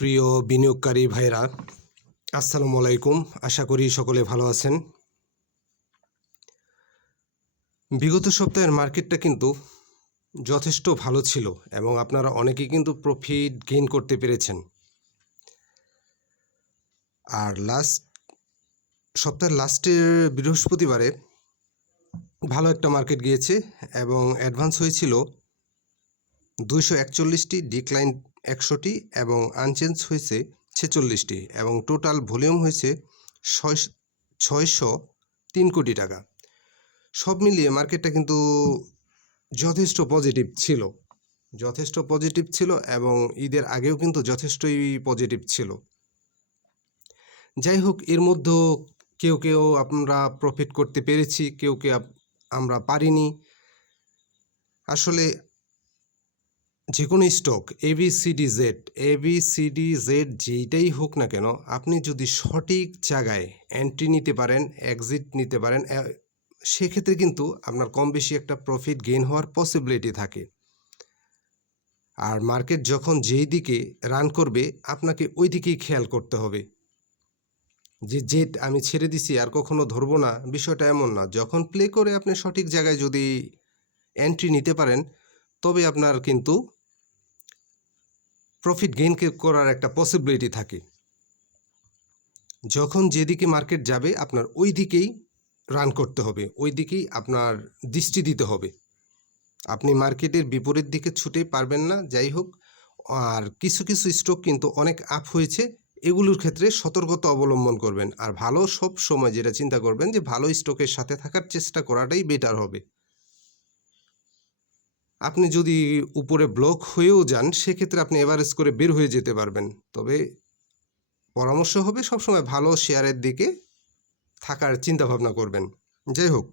প্রিয় বিনিয়োগকারী ভাইরা, আসসালামু আলাইকুম। আশা করি সকলে ভালো আছেন। বিগত সপ্তাহের মার্কেটটা কিন্তু যথেষ্ট ভালো ছিল এবং আপনারা অনেকেই কিন্তু প্রফিট গেইন করতে পেরেছেন। আর সপ্তাহের লাস্টের বৃহস্পতিবারে ভালো একটা মার্কেট গিয়েছে এবং অ্যাডভান্স হয়েছিল 241টি, ডিক্লাইন 100টি এবং আনচেঞ্জ হয়েছে 46টি এবং টোটাল ভলিউম হয়েছে 603 কোটি টাকা। সব মিলিয়ে মার্কেটটা কিন্তু যথেষ্ট পজিটিভ ছিল এবং ঈদের আগেও কিন্তু যথেষ্টই পজিটিভ ছিল। যাই হোক, এর মধ্যেও কেউ আমরা প্রফিট করতে পেরেছি, কেউ আমরা পারিনি। আসলে যে কোনো স্টক এবিসিডি জেড যেইটাই হোক না কেন, আপনি যদি সঠিক জায়গায় এন্ট্রি নিতে পারেন, এক্সিট নিতে পারেন, সেক্ষেত্রে কিন্তু আপনার কম বেশি একটা প্রফিট গেইন হওয়ার পসিবিলিটি থাকে। আর মার্কেট যখন যেই দিকে রান করবে আপনাকে ওই দিকেই খেয়াল করতে হবে। যে আমি ছেড়ে দিছি আর কখনো ধরবো না, বিষয়টা এমন না। যখন প্লে করে আপনি সঠিক জায়গায় যদি এন্ট্রি নিতে পারেন, তবে আপনার কিন্তু প্রফিট গেইন করার একটা পসিবিলিটি থাকে। যখন যেদিকে মার্কেট যাবে আপনার ওই দিকেই রান করতে হবে, ওই দিকেই আপনার দৃষ্টি দিতে হবে। আপনি মার্কেটের বিপরীত দিকে ছুটে পারবেন না। যাই হোক, আর কিছু স্টক কিন্তু অনেক আপ হয়েছে, এগুলোর ক্ষেত্রে সতর্কতা অবলম্বন করবেন। আর ভালো সব সময় যেটা চিন্তা করবেন যে ভালো স্টকের সাথে থাকার চেষ্টা করাটাই বেটার হবে। আপনি যদি উপরে ব্লক হয়েও যান, সেক্ষেত্রে আপনি এভারেজ করে বের হয়ে যেতে পারবেন। তবে পরামর্শ হবে সবসময় ভালো শেয়ারের দিকে থাকার চিন্তা ভাবনা করবেন। যাই হোক,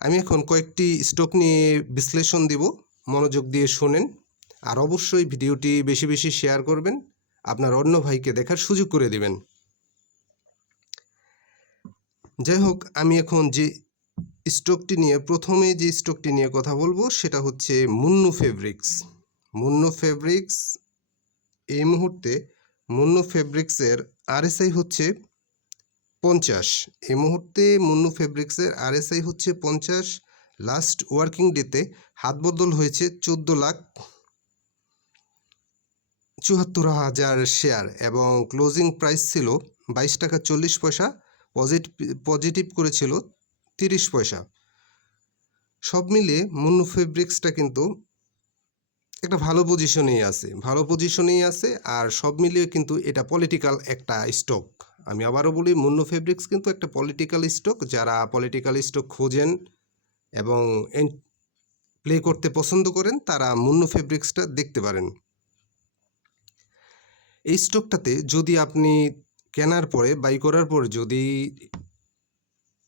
আমি এখন কয়েকটি স্টক নিয়ে বিশ্লেষণ দিব, মনোযোগ দিয়ে শোনেন। আর অবশ্যই ভিডিওটি বেশি বেশি শেয়ার করবেন, আপনার অন্য ভাইকে দেখার সুযোগ করে দিবেন। যাই হোক, আমি এখন প্রথমে যে স্টকটি নিয়ে কথা বলবো সেটা হচ্ছে মুন্নু ফেব্রিক্স। এই মুহূর্তে মুন্নু ফেব্রিক্সের আরএসআই হচ্ছে 50। এই মুহূর্তে মুন্নু ফেব্রিক্সের আরএসআই হচ্ছে 50। লাস্ট ওয়ার্কিং ডেতে হাত বদল হয়েছে 14,74,000 শেয়ার এবং ক্লোজিং প্রাইস ছিল 22 টাকা 40 পয়সা। পজিটিভ করেছিল 30 পয়সা। সব মিলিয়ে মুন্নু ফেব্রিক্সটা কিন্তু একটা ভালো পজিশনেই আছে। আর সব মিলিয়ে কিন্তু এটা পলিটিক্যাল একটা স্টক। আমি আবারও বলি, মুন্নু ফেব্রিক্স কিন্তু একটা পলিটিক্যাল স্টক। যারা পলিটিক্যাল স্টক খোঁজেন এবং প্লে করতে পছন্দ করেন, তারা মুন্নু ফেব্রিক্সটা দেখতে পারেন। এই স্টকটাতে যদি আপনি কেনার পরে বাই করার পর যদি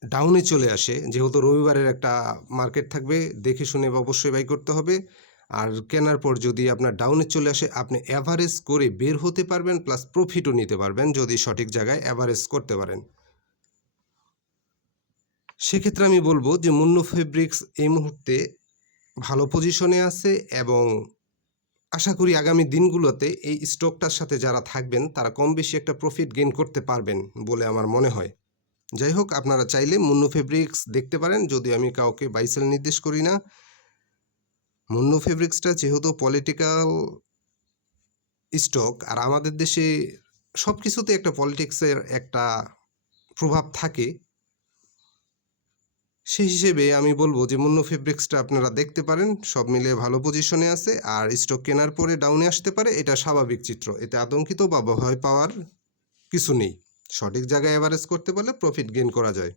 ডাউনে চলে আসে, যেহেতু রবিবারের একটা মার্কেট থাকবে, দেখে শুনে অবশ্যই বাই করতে হবে। আর কেনার পর যদি আপনার ডাউনে চলে আসে, আপনি অ্যাভারেজ করে বের হতে পারবেন, প্লাস প্রফিটও নিতে পারবেন যদি সঠিক জায়গায় অ্যাভারেজ করতে পারেন। সেক্ষেত্রে আমি বলবো যে মুন্নু ফেব্রিক্স এই মুহূর্তে ভালো পজিশনে আছে এবং আশা করি আগামী দিনগুলোতে এই স্টকটার সাথে যারা থাকবেন তারা কম বেশি একটা প্রফিট গেইন করতে পারবেন বলে আমার মনে হয়। যাই হোক, আপনারা চাইলে মুন্নু ফেব্রিক্স দেখতে পারেন, যদি আমি কাউকে বাই সেল নির্দেশ করি না। মুন্নু ফেব্রিক্সটা যেহেতু পলিটিক্যাল স্টক, আর আমাদের দেশে সব কিছুতে একটা পলিটিক্সের একটা প্রভাব থাকে, সেই হিসেবে আমি বলবো যে মুন্নু ফেব্রিক্সটা আপনারা দেখতে পারেন। সব মিলে ভালো পজিশনে আছে আর স্টক কেনার পরে ডাউনে আসতে পারে, এটা স্বাভাবিক চিত্র। এতে আতঙ্কিত বা ভয় পাওয়ার কিছু নেই। সঠিক জায়গায় এভারেজ করতে পারলে প্রফিট গেইন করা যায়।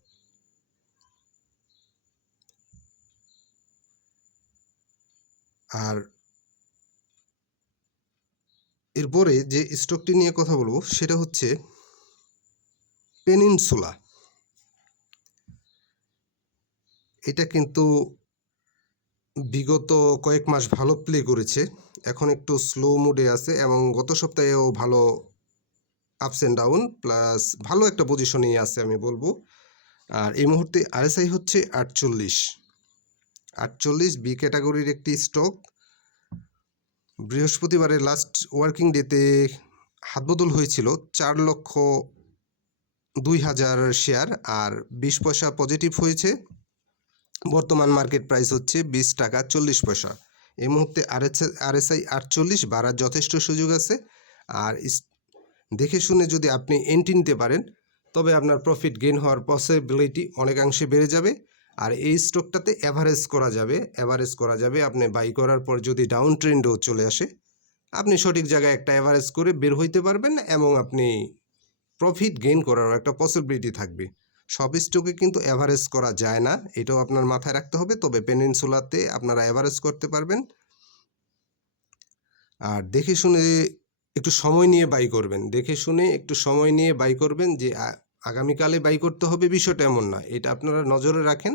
আর এরপরে যে স্টকটি নিয়ে কথা বলবো সেটা হচ্ছে পেনিনসুলা। এটা কিন্তু বিগত কয়েক মাস ভালো প্লে করেছে, এখন একটু স্লো মুডে আছে এবং গত সপ্তাহেও ভালো আপস অ্যান্ড ডাউন প্লাস ভালো একটা পজিশনেই আছে আমি বলবো। আর এই মুহূর্তে আরএসআই হচ্ছে 48 বি ক্যাটাগরির একটি স্টক। বৃহস্পতিবারের লাস্ট ওয়ার্কিং ডেতে হাতবদল হয়েছিল 4,02,000 শেয়ার, আর 20 পয়সা পজিটিভ হয়েছে। বর্তমান মার্কেট প্রাইস হচ্ছে 20 টাকা 40 পয়সা। এই মুহূর্তে RSI 48 বাড়ার যথেষ্ট সুযোগ আছে। আর দেখে শুনে যদি আপনি এন্ট্রি নিতে পারেন তবে আপনার প্রফিট গেইন হওয়ার পসিবিলিটি অনেকাংশে বেড়ে যাবে। আর এই স্টকটাতে অ্যাভারেজ করা যাবে। আপনি বাই করার পর যদি ডাউন ট্রেন্ডও চলে আসে, আপনি সঠিক জায়গায় একটা অ্যাভারেজ করে বের হইতে পারবেন এবং আপনি প্রফিট গেইন করার একটা পসিবিলিটি থাকবে। সব স্টকে কিন্তু অ্যাভারেজ করা যায় না, এটাও আপনার মাথায় রাখতে হবে। তবে পেনিনসুলাতে আপনারা অ্যাভারেজ করতে পারবেন। আর দেখে শুনে একটু সময় নিয়ে বাই করবেন। যে আগামীকালে বাই করতে হবে বিষয়টা এমন না, এটা আপনারা নজরে রাখেন।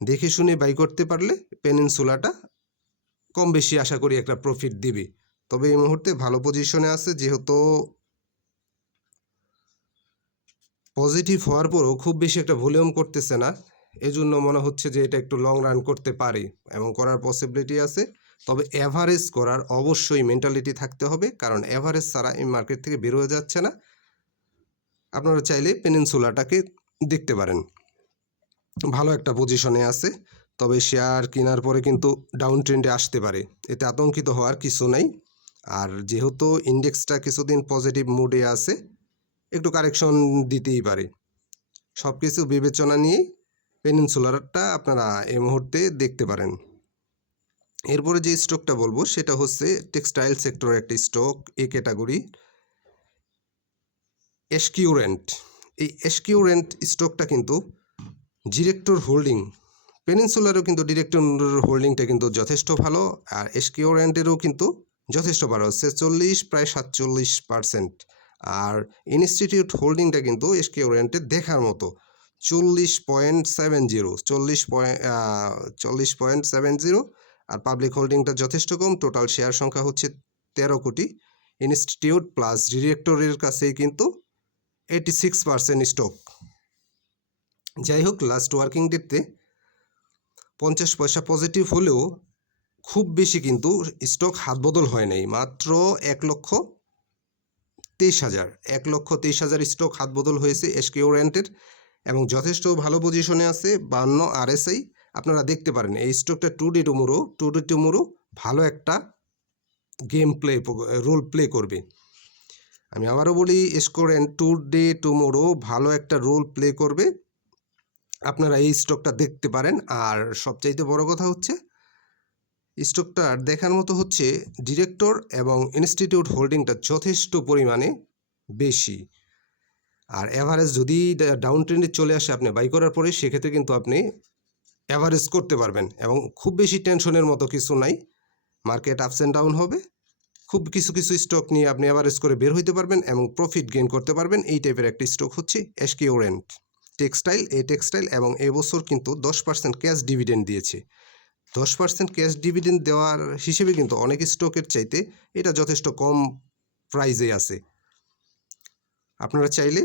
দেখে শুনে বাই করতে পারলে পেনিনসুলাটা কম বেশি আশা করি একটা প্রফিট দিবে। তবে এই মুহূর্তে ভালো পজিশনে আছে, যেহেতু পজিটিভ হওয়ার পরও খুব বেশি একটা ভলিউম করতেছে না, এজন্য মনে হচ্ছে যে এটা একটু লং রান করতে পারে এবং করার পসিবিলিটি আছে। তবে অ্যাভারেজ করার অবশ্যই মেন্টালিটি থাকতে হবে, কারণ অ্যাভারেজ ছাড়া এই মার্কেট থেকে বের হয়ে যাচ্ছে না। আপনারা চাইলে পেনিনসুলাটাকে দেখতে পারেন, ভালো একটা পজিশনে আছে। তবে শেয়ার কেনার পরে কিন্তু ডাউন ট্রেন্ডে আসতে পারে, এতে আতঙ্কিত হওয়ার কিছু নাই। আর যেহেতু ইন্ডেক্সটা কিছুদিন পজিটিভ মুডে আছে, একটু কারেকশন দিতেই পারে। সব কিছু বিবেচনা নিয়ে পেনিনসুলারটা আপনারা এই মুহূর্তে দেখতে পারেন। এরপরে যে স্টকটা বলবো সেটা হচ্ছে টেক্সটাইল সেক্টরের একটি স্টক, এ ক্যাটাগরি, এসকিউরেন্ট। এই এসকিউরেন্ট স্টকটা কিন্তু ডিরেক্টর হোল্ডিং, পেনিনসুলারও কিন্তু ডিরেক্টর হোল্ডিংটা কিন্তু যথেষ্ট ভালো, আর এসকিউরেন্টেরও কিন্তু যথেষ্ট ভালো, 46 প্রায় 47%। আর ইনস্টিটিউট হোল্ডিংটা কিন্তু এসকিউরেন্টের দেখার মতো, 40.70। আর পাবলিক হোল্ডিংটা যথেষ্ট কম, টোটাল শেয়ার সংখ্যা হচ্ছে 13 কোটি। ইনস্টিটিউট প্লাস ডিরেক্টরের কাছেই কিন্তু 86% স্টক। যাই হোক, লাস্ট ওয়ার্কিং ডেতে 50 পয়সা পজিটিভ হলেও খুব বেশি কিন্তু স্টক হাতবদল হয় নাই, মাত্র 1,23,000 স্টক হাতবদল হয়েছে এসকিউরেন্টের, এবং যথেষ্ট ভালো পজিশনে আছে। 52 RSI আপনারা দেখতে পারেন। এই স্টকটা টু ডে টুমোরো ভালো একটা রোল প্লে করবে। আমি আবারও বলি, এসকিউরেন্ট টু ডে টুমোরো ভালো একটা রোল প্লে করবে, আপনারা এই স্টকটা দেখতে পারেন। আর সবচাইতে বড় কথা হচ্ছে স্টকটার দেখার মতো হচ্ছে ডিরেক্টর এবং ইনস্টিটিউট হোল্ডিংটা যথেষ্ট পরিমাণে বেশি। আর অ্যাভারেজ যদি ডাউন ট্রেন্ডে চলে আসে আপনি বাই করার পরে, সেক্ষেত্রে কিন্তু আপনি অ্যাভারেজ করতে পারবেন এবং খুব বেশি টেনশনের মতো কিছু নাই। মার্কেট আপস অ্যান্ড ডাউন হবে, খুব কিছু স্টক নিয়ে আপনি অ্যাভারেজ করে বের হইতে পারবেন এবং প্রফিট গেইন করতে পারবেন। এই টাইপের একটা স্টক হচ্ছে এসকিউরেন্ট টেক্সটাইল, এবং এবছর কিন্তু 10% ক্যাশ ডিভিডেন্ড দিয়েছে। 10% ক্যাশ ডিভিডেন্ড দেওয়ার হিসেবে কিন্তু অনেক স্টকের চাইতে এটা যথেষ্ট কম প্রাইজে আছে। আপনারা চাইলে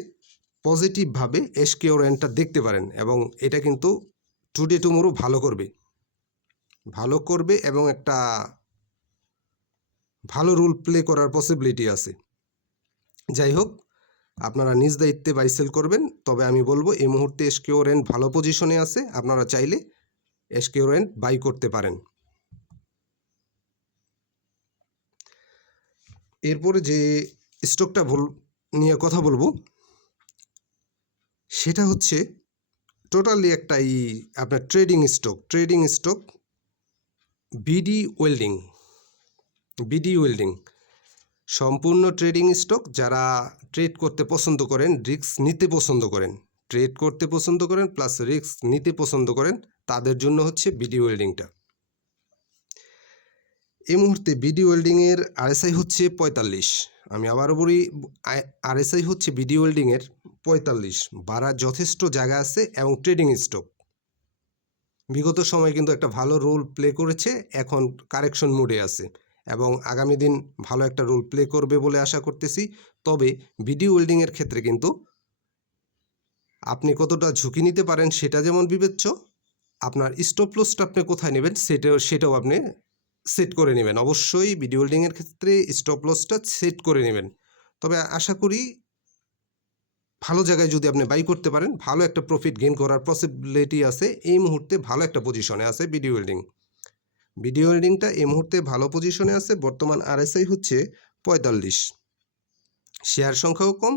পজিটিভভাবে এসকিউরেন্টটা দেখতে পারেন, এবং এটা কিন্তু টুডে টুমোরো ভালো করবে এবং একটা ভালো রোল প্লে করার পসিবিলিটি আছে। যাই হোক, আপনারা নিজ দায়িত্বে বাই সেল করবেন। তবে আমি বলবো এই মুহূর্তে এসকিউরেন্ট ভালো পজিশনে আছে, আপনারা চাইলে এসকিউরেন্ট বাই করতে পারেন। এরপরে যে স্টকটা নিয়ে কথা বলবো সেটা হচ্ছে টোটালি একটা আপনার ট্রেডিং স্টক, বিডি ওয়েল্ডিং সম্পূর্ণ ট্রেডিং স্টক। যারা ট্রেড করতে পছন্দ করেন, রিস্ক নিতে পছন্দ করেন, প্লাস রিস্ক নিতে পছন্দ করেন, তাদের জন্য হচ্ছে বিডি ওয়েল্ডিংটা। এই মুহূর্তে বিডি ওয়েল্ডিংয়ের RSI হচ্ছে 45। আমি আবারও বলি, RSI হচ্ছে বিডি ওয়েল্ডিংয়ের 45, বাড়ার যথেষ্ট জায়গা আছে এবং ট্রেডিং স্টক বিগত সময়ে কিন্তু একটা ভালো রোল প্লে করেছে, এখন কারেকশন মোডে আছে এবং আগামী দিন ভালো একটা রোল প্লে করবে বলে আশা করতেছি। তবে বিডি ওয়েল্ডিংয়ের ক্ষেত্রে কিন্তু আপনি কতটা ঝুঁকি নিতে পারেন সেটা যেমন বিবেচ্য, আপনার স্টপ লসটা আপনি কোথায় নেবেন সেটাও আপনি সেট করে নেবেন। অবশ্যই বিডি হোল্ডিংয়ের ক্ষেত্রে স্টপ লসটা সেট করে নেবেন। তবে আশা করি ভালো জায়গায় যদি আপনি বাই করতে পারেন, ভালো একটা প্রফিট গেইন করার পসিবিলিটি আছে। এই মুহূর্তে ভালো একটা পজিশনে আছে বিডি হোল্ডিং। বিডি হোল্ডিংটা এই মুহূর্তে ভালো পজিশনে আছে। বর্তমান আরএসআই হচ্ছে 45, শেয়ার সংখ্যাও কম।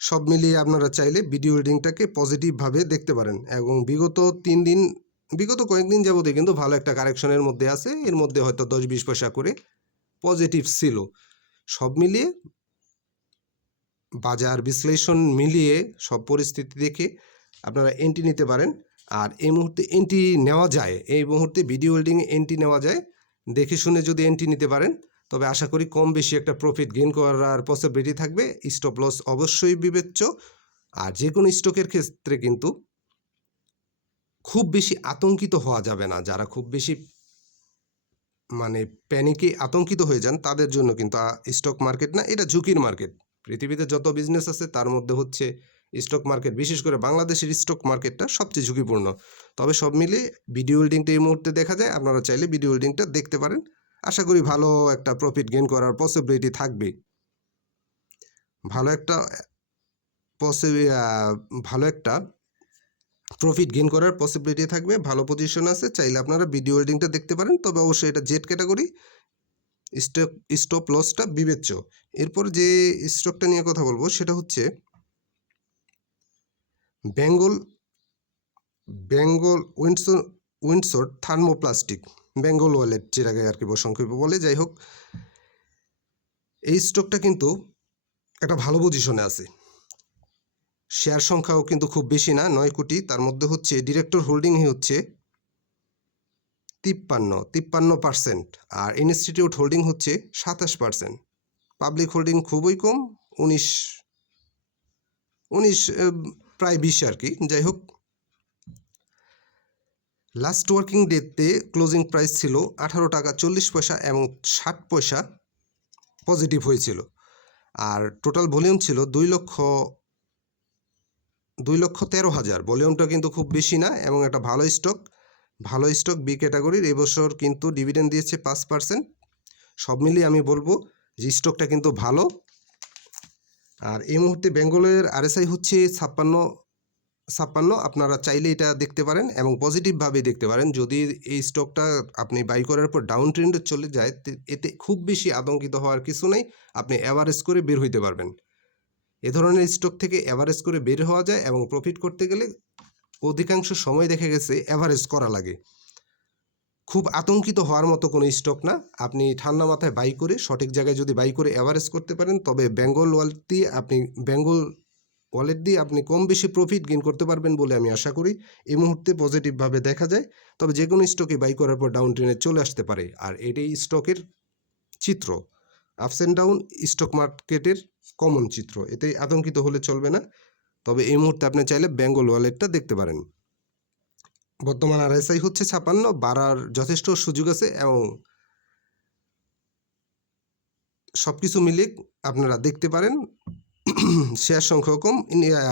সব মিলিয়ে আপনারা চাইলে বিডি হোল্ডিংটাকে পজিটিভভাবে দেখতে পারেন এবং বিগত কয়েকদিন যাবতীয় কিন্তু ভালো একটা কারেকশনের মধ্যে আছে। এর মধ্যে হয়তো 10-20 পয়সা করে পজিটিভ ছিল। সব মিলিয়ে বাজার বিশ্লেষণ মিলিয়ে সব পরিস্থিতি দেখে আপনারা এন্ট্রি নিতে পারেন। আর এই মুহূর্তে এন্ট্রি নেওয়া যায়, এই মুহূর্তে বিডি হোল্ডিংয়ে এন্ট্রি নেওয়া যায়। দেখে শুনে যদি এন্ট্রি নিতে পারেন তবে আশা করি কম বেশি একটা প্রফিট গেইন করার পসিবিলিটি থাকবে। স্টপ লস অবশ্যই বিবেচ্য। আর যে কোনো স্টকের ক্ষেত্রে কিন্তু খুব বেশি আতঙ্কিত হওয়া যাবে না। যারা খুব বেশি প্যানিকে আতঙ্কিত হয়ে যান তাদের জন্য কিন্তু স্টক মার্কেট না, এটা ঝুঁকির মার্কেট। পৃথিবীতে যত বিজনেস আছে তার মধ্যে হচ্ছে স্টক মার্কেট, বিশেষ করে বাংলাদেশের স্টক মার্কেটটা সবচেয়ে ঝুঁকিপূর্ণ। তবে সব মিলে বিডি হোল্ডিংটা এই মুহূর্তে দেখা যায়। আপনারা চাইলে বিডি হোল্ডিংটা দেখতে পারেন। আশা করি ভালো একটা প্রফিট গেইন করার পসিবিলিটি থাকবে। ভালো একটা প্রফিট গেইন করার পসিবিলিটি থাকবে। ভালো পজিশন আছে, চাইলে আপনারা বিডি হোল্ডিংটা দেখতে পারেন। তবে অবশ্যই এটা জেড ক্যাটাগরি, স্টপ লসটা বিবেচ্য। এরপর যে স্টকটা নিয়ে কথা বলবো সেটা হচ্ছে Bengal Windsor thermoplastic, Bengal wallet যেটাকে আর কি সংক্ষেপে বলে। যাই হোক, এই স্টকটা কিন্তু একটা ভালো পজিশনে আছে। শেয়ার সংখ্যাও কিন্তু খুব বেশি না, 9 কোটি। তার মধ্যে হচ্ছে ডিরেক্টর হোল্ডিং হচ্ছে 53%, আর ইনস্টিটিউট হোল্ডিং হচ্ছে 27%। পাবলিক হোল্ডিং খুবই কম, 19 প্রায় 20 আর কি। যাই হোক, লাস্ট ওয়ার্কিং ডেতে ক্লোজিং প্রাইস ছিল 18 টাকা 40 পয়সা এবং 60 পয়সা পজিটিভ হয়েছিল। আর টোটাল ভলিউম ছিল 2,13,000। ভলিউমটা কিন্তু খুব বেশি না এবং একটা ভালো স্টক বি ক্যাটাগরির। এবছর কিন্তু ডিভিডেন্ড দিয়েছে 5%। সব মিলিয়ে আমি বলবো যে স্টকটা কিন্তু ভালো। আর এই মুহূর্তে বেঙ্গলের আরএসআই হচ্ছে 56। আপনারা চাইলে এটা দেখতে পারেন এবং পজিটিভভাবে দেখতে পারেন। যদি এই স্টকটা আপনি বাই করার পর ডাউন ট্রেন্ডে চলে যায়, এতে খুব বেশি আতঙ্কিত হওয়ার কিছু নেই। আপনি অ্যাভারেজ করে বের হইতে পারবেন। এ ধরনের স্টক থেকে অ্যাভারেজ করে বের হওয়া যায় এবং প্রফিট করতে গেলে অধিকাংশ সময় দেখা গেছে অ্যাভারেজ করা লাগে। খুব আতঙ্কিত হওয়ার মতো কোনো স্টক না। আপনি ঠান্ডা মাথায় বাই করে সঠিক জায়গায় যদি বাই করে অ্যাভারেজ করতে পারেন তবে বেঙ্গল ওয়ালেট দিয়ে আপনি কম বেশি প্রফিট গেইন করতে পারবেন বলে আমি আশা করি। এই মুহূর্তে পজিটিভভাবে দেখা যায়। তবে যে কোনো স্টকে বাই করার পর ডাউন ট্রেনে চলে আসতে পারে। আর এটাই স্টকের চিত্র, আপস অ্যান্ড ডাউন স্টক মার্কেটের কমন চিত্র। এতে আতঙ্কিত হলে চলবে না। তবে এই মুহূর্তে আপনি চাইলে বেঙ্গল ওয়ালেটটা দেখতে পারেন। বর্তমান আরএসআই হচ্ছে 56, বাড়ার যথেষ্ট সুযোগ আছে এবং সব কিছু মিলিয়ে আপনারা দেখতে পারেন। শেয়ার সংখ্যাও কম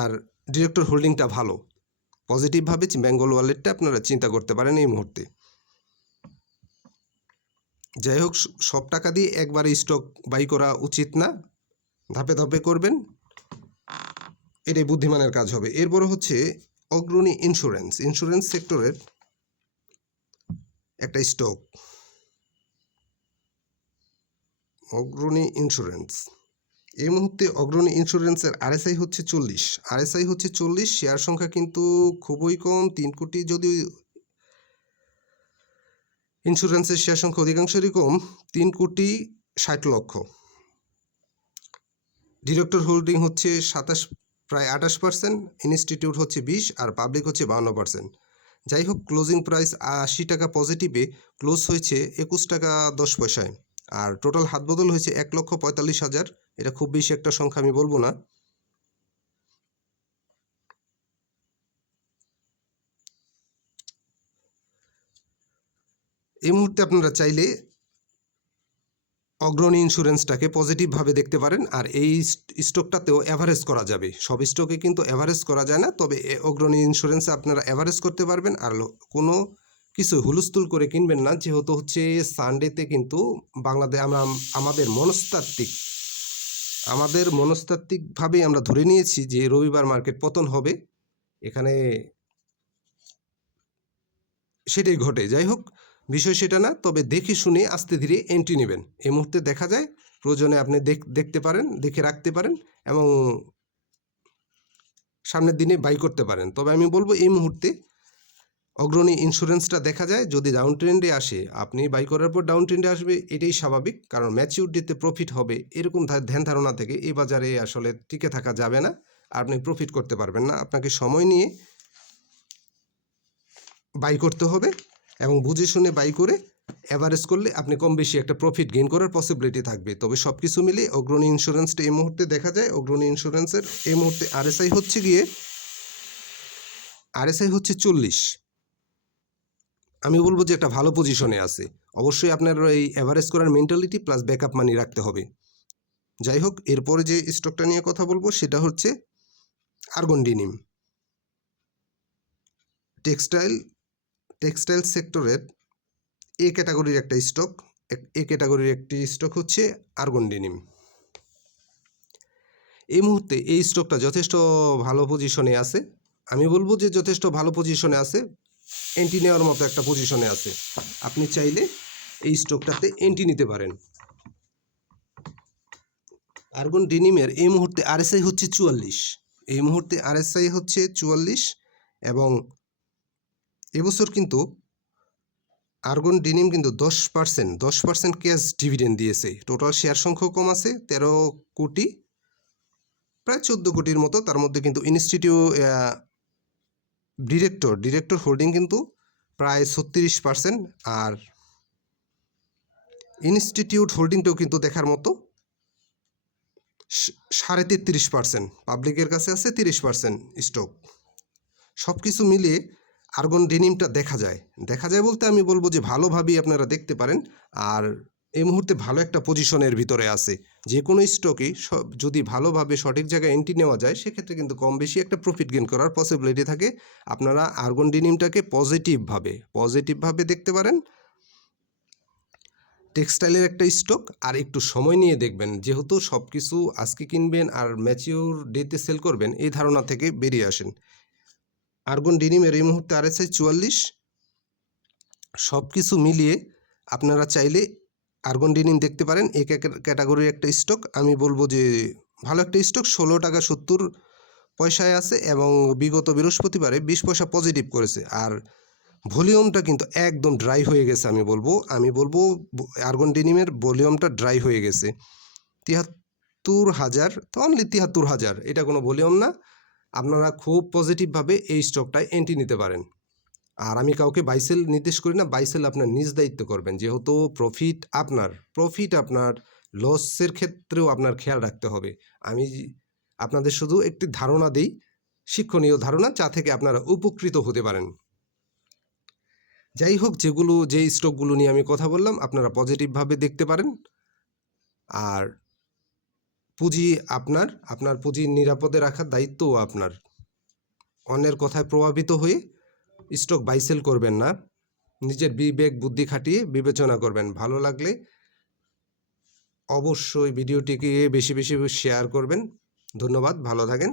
আর ডিরেক্টর হোল্ডিংটা ভালো। পজিটিভভাবে বেঙ্গল ওয়ালেটটা আপনারা চিন্তা করতে পারেন এই মুহূর্তে। যাই হোক, সব টাকা দিয়ে একবারে স্টক বাই করা উচিত না, ধাপে ধাপে করবেন, এটাই বুদ্ধিমানের কাজ হবে। এরপর হচ্ছে অগ্রণী ইন্স্যুরেন্স সেক্টরের একটা স্টক, অগ্রণী ইন্স্যুরেন্স। এই মুহূর্তে অগ্রণী ইন্স্যুরেন্সের আরএসআই হচ্ছে 40। শেয়ার সংখ্যা কিন্তু খুবই কম, 3 কোটি। যদি ইন্স্যুরেন্সের শেয়ার সংখ্যা অধিকাংশেরই কম, 3,60,00,000। ডিরেক্টর হোল্ডিং হচ্ছে 27, প্রায় 28%। ইনস্টিটিউট হচ্ছে 20 আর পাবলিক হচ্ছে 52%। যাই হোক, ক্লোজিং প্রাইস 80 টাকা পজিটিভে ক্লোজ হয়েছে 21 টাকা 10 পয়সায়। আর টোটাল হাত বদল হয়েছে 1,45,000। এটা খুব বেশি একটা সংখ্যা আমি বলবো না। এই মুহূর্তে আপনারা চাইলে অগ্রণী ইন্স্যুরেন্সটাকে পজিটিভভাবে দেখতে পারেন। আর এই স্টকটাতেও অ্যাভারেজ করা যাবে। সব স্টকে কিন্তু অ্যাভারেজ করা যায় না, তবে অগ্রণী ইন্স্যুরেন্সে আপনারা অ্যাভারেজ করতে পারবেন। আর কোনো কিছু হুলস্থুল করে কিনবেন না, যেহেতু হচ্ছে সানডেতে কিন্তু বাংলাদেশ আমাদের মনস্তাত্ত্বিকভাবেই আমরা ধরে নিয়েছি যে রবিবার মার্কেট পতন হবে, এখানে সেটাই ঘটে। যাই হোক, বিষয় সেটা না, তবে দেখে শুনে আস্তে ধীরে এন্ট্রি নেবেন। এই মুহূর্তে দেখা যায় প্রয়োজনে আপনি দেখতে পারেন, দেখে রাখতে পারেন এবং সামনের দিনে বাই করতে পারেন। তবে আমি বলবো এই মুহূর্তে অগ্রণী ইন্স্যুরেন্সটা দেখা যায় যদি ডাউন ট্রেন্ডে আসে, আপনি বাই করার পর ডাউন ট্রেন্ডে আসবে, এটাই স্বাভাবিক, কারণ ম্যাচিউরিটিতে প্রফিট হবে এরকম ধ্যান ধারণা থেকে এই বাজারে আসলে টিকে থাকা যাবে না, আর আপনি প্রফিট করতে পারবেন না। আপনাকে সময় নিয়ে বাই করতে হবে এবং বুঝে শুনে বাই করে অ্যাভারেজ করলে আপনি কম বেশি একটা প্রফিট গেইন করার পসিবিলিটি থাকবে। তবে সব কিছু মিলে অগ্রণী ইন্স্যুরেন্সটা এই মুহূর্তে দেখা যায়, অগ্রণী ইন্স্যুরেন্সের এই মুহূর্তে আরএসআই হচ্ছে 40। আমি বলবো যে একটা ভালো পজিশনে আছে। অবশ্যই আপনার এই অ্যাভারেজ করার মেন্টালিটি প্লাস ব্যাকআপ মানি রাখতে হবে। যাই হোক, এরপরে যে স্টকটা নিয়ে কথা বলবো সেটা হচ্ছে আর্গন ডেনিম। টেক্সটাইল সেক্টরের এ ক্যাটাগরির একটি স্টক হচ্ছে আর্গন ডেনিম। এই মুহূর্তে এই স্টকটা যথেষ্ট ভালো পজিশনে আছে। আমি বলবো যে যথেষ্ট ভালো পজিশনে আছে, এন্ট্রি নেওয়ার মতো একটা পজিশনে আছে। আপনি চাইলে এই স্টকটাতে এন্ট্রি নিতে পারেন। আর্গন ডেনিমের এই মুহূর্তে আরএসআই হচ্ছে 44। এবং এবছর কিন্তু আর্গন ডেনিম কিন্তু 10% ক্যাশ ডিভিডেন্ড দিয়েছে। টোটাল শেয়ার সংখ্যা কম আছে 13 কোটি, প্রায় 14 কোটির মতো। তার মধ্যে কিন্তু ডিরেক্টর হোল্ডিং কিন্তু প্রায় 36%, আর ইনস্টিটিউট হোল্ডিংটাও কিন্তু দেখার মতো 33%। পাবলিকের কাছে আছে 30% স্টক। সব কিছু মিলিয়ে আর্গন ডেনিমটা দেখা যায় বলতে আমি বলবো যে ভালোভাবেই আপনারা দেখতে পারেন। আর এই মুহূর্তে ভালো একটা পজিশনের ভিতরে আছে। যে কোনো স্টকই যদি ভালোভাবে সঠিক জায়গায় এন্ট্রি নেওয়া যায়, সেক্ষেত্রে কিন্তু কম বেশি একটা প্রফিট গেইন করার পসিবিলিটি থাকে। আপনারা আর্গন ডেনিমটাকে পজিটিভভাবে দেখতে পারেন। টেক্সটাইলের একটা স্টক, আর একটু সময় নিয়ে দেখবেন, যেহেতু সব কিছু আজকে কিনবেন আর ম্যাচিউর ডেতে সেল করবেন, এই ধারণা থেকে বেরিয়ে আসেন। আর্গন ডেনিমের এই মুহূর্তে আরএসআই 44। সব কিছু মিলিয়ে আপনারা চাইলে আর্গন ডেনিম দেখতে পারেন। এক ক্যাটাগরির একটা স্টক, আমি বলবো যে ভালো একটা স্টক। 16 টাকা 70 পয়সায় আছে এবং বিগত বৃহস্পতিবারে 20 পয়সা পজিটিভ করেছে। আর ভলিউমটা কিন্তু একদম ড্রাই হয়ে গেছে। আমি বলবো আর্গন ডেনিমের ভলিউমটা ড্রাই হয়ে গেছে। 73,000, তো অনলি 73,000, এটা কোনো ভলিউম না। আপনারা খুব পজিটিভভাবে এই স্টকটায় এন্ট্রি নিতে পারেন। আর আমি কাউকে বাইসেল নির্দেশ করি না, বাইসেল আপনার নিজ দায়িত্ব করবেন। যেহেতু প্রফিট আপনার লসের ক্ষেত্রেও আপনার খেয়াল রাখতে হবে। আমি আপনাদের শুধু একটি ধারণা দিই, শিক্ষণীয় ধারণা, যা থেকে আপনারা উপকৃত হতে পারেন। যাই হোক, যে স্টকগুলো নিয়ে আমি কথা বললাম আপনারা পজিটিভভাবে দেখতে পারেন। আর পুঁজি আপনার পুঁজি নিরাপদে রাখার দায়িত্বও আপনার। অন্যের কথায় প্রভাবিত হয়ে স্টক বাইসেল করবেন না, নিজের বিবেক বুদ্ধি খাটিয়ে বিবেচনা করবেন। ভালো লাগলে অবশ্যই ভিডিওটিকে বেশি বেশি শেয়ার করবেন। ধন্যবাদ, ভালো থাকেন।